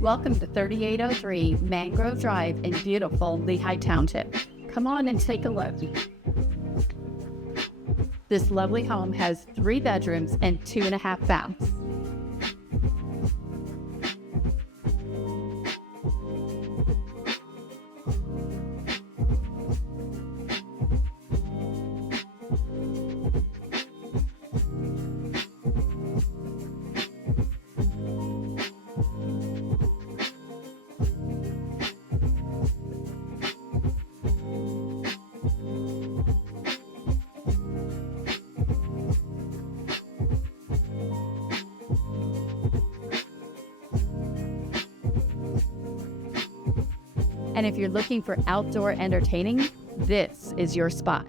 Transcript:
Welcome to 3803 Mangrove Drive in beautiful Lehigh Township. Come on and take a look. This lovely home has 3 bedrooms and 2.5 baths. And if you're looking for outdoor entertaining, this is your spot.